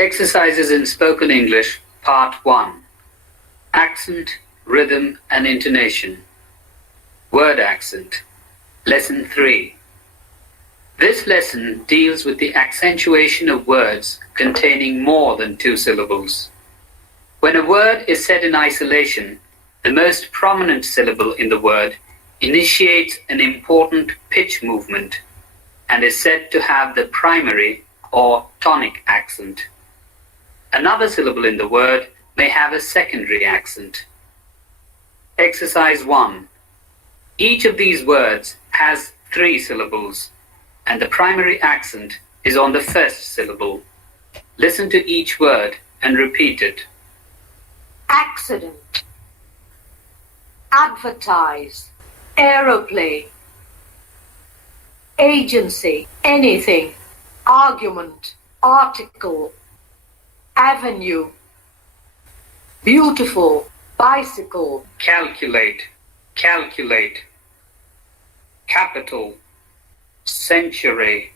Exercises in Spoken English, Part 1. Accent, Rhythm and Intonation. Word accent. Lesson 3. This lesson deals with the accentuation of words containing more than two syllables. When a word is said in isolation, the most prominent syllable in the word initiates an important pitch movement and is said to have the primary or tonic accent. Another syllable in the word may have a secondary accent. Exercise 1. Each of these words has 3 syllables, and the primary accent is on the first syllable. Listen to each word and repeat it. Accident, advertise, aeroplane, agency, anything, argument, article, avenue, beautiful, bicycle, Calculate, calculate. Capital, century.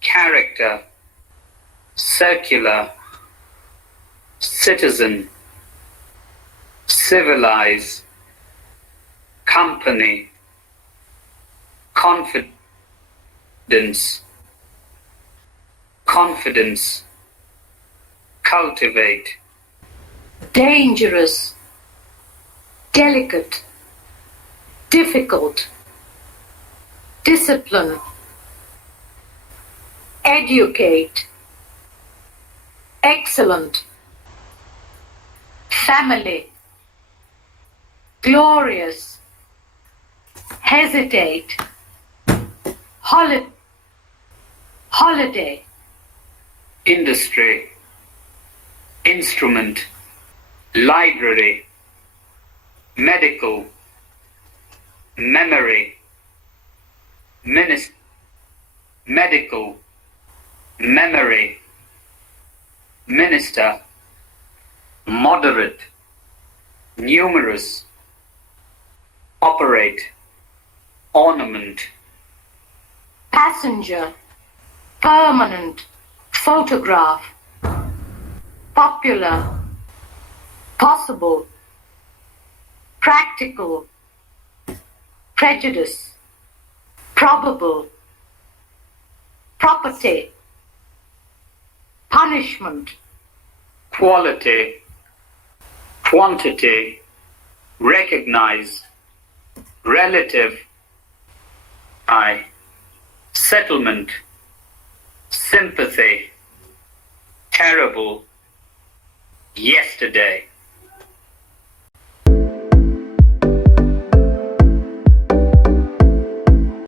Character, circular. Citizen, civilize. Company, confidence, confidence. Cultivate, dangerous, delicate, difficult, discipline, educate, excellent, family, glorious, hesitate, holiday, industry, instrument, library, medical, memory, medical, memory, minister, moderate, numerous, operate, ornament, passenger, permanent, photograph, popular, possible, practical, prejudice, probable, property, punishment, quality, quantity, recognize, relative, settlement, sympathy, terrible, yesterday.